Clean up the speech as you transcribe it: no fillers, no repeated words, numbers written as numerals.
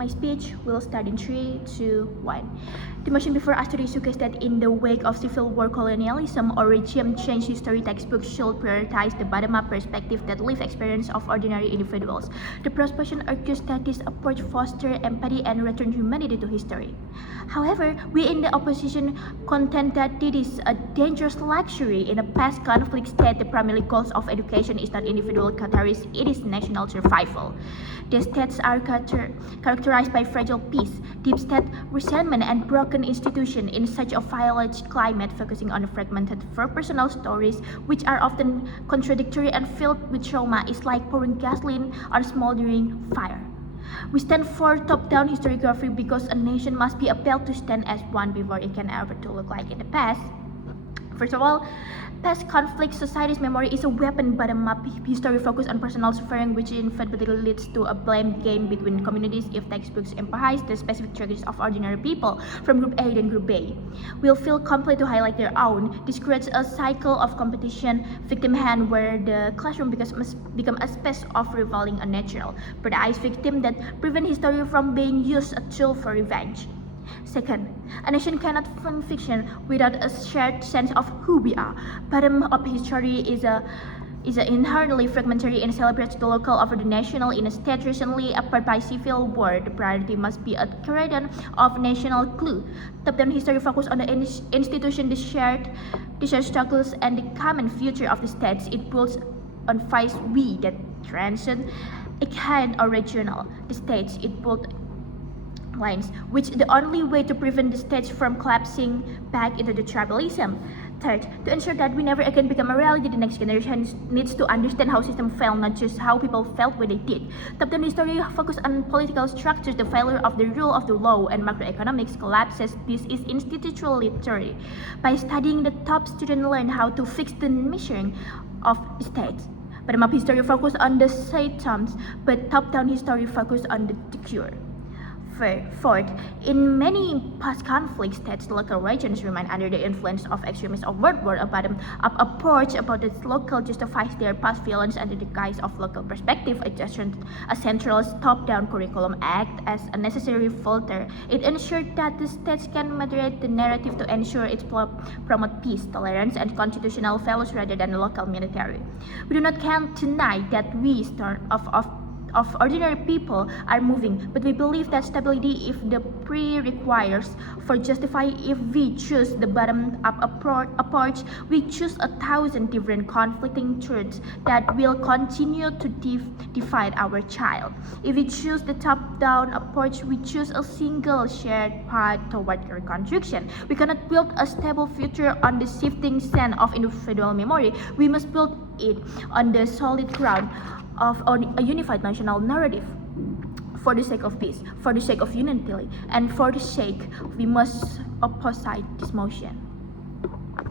My speech will start in 3, 2, 1. The motion before us today suggests that in the wake of civil war, colonialism, or regime change, history textbooks should prioritize the bottom-up perspective that lived experience of ordinary individuals. The proposition argues that this approach fosters empathy and returns humanity to history. However, we in the opposition contend that it is a dangerous luxury. In a past conflict state, the primary goals of education is not individual catalysis, it is national survival. The states are characterized by fragile peace, deep state resentment, and broken institutions. In such a violent climate, focusing on the fragmented personal stories, which are often contradictory and filled with trauma, is like pouring gasoline on a smoldering fire. We stand for top-down historiography because a nation must be able to stand as one before it can ever to look like in the past. First of all, past conflict society's memory is a weapon. Bottom-up history focus on personal suffering, which inevitably leads to a blame game between communities if textbooks emphasize the specific tragedies of ordinary people from Group A and Group B. Will feel compelled to highlight their own. This creates a cycle of competition, victim hand, where the classroom become a space of revealing a natural, biased victim that prevent history from being used as a tool for revenge. Second, a nation cannot fund fiction without a shared sense of who we are. Bottom-up history is inherently fragmentary and celebrates the local over the national. In a state recently apart by civil war, the priority must be a creation of national clue. Top-down history focus on the institution, the shared struggles, and the common future of the states. It builds on five we that transcend a kind or regional. The states it built lines, which the only way to prevent the states from collapsing back into the tribalism. Third, to ensure that we never again become a reality, the next generation needs to understand how systems fail, not just how people felt when they did. Top-down history focus on political structures, the failure of the rule of the law, and macroeconomics collapses. This is institutional literacy. By studying the top, students learn how to fix the measuring of states. Bottom-up history focus on the symptoms, but top-down history focus on the cure. Fourth, in many post-conflict states, local regions remain under the influence of extremists of world war. A bottom-up approach about the local justifies their past violence under the guise of local perspective. A centralized top-down curriculum acts as a necessary filter. It ensures that the states can moderate the narrative to ensure it promote peace, tolerance, and constitutional values rather than local military. We do not can deny that we start of ordinary people are moving, but we believe that stability if the pre-requires for justify. If we choose the bottom-up approach, we choose 1,000 different conflicting truths that will continue to divide our child. If we choose the top-down approach, we choose a single shared path toward reconstruction. We cannot build a stable future on the shifting sand of individual memory. We must build it on the solid ground of a unified national narrative. For the sake of peace, for the sake of unity, and for the sake we must oppose this motion.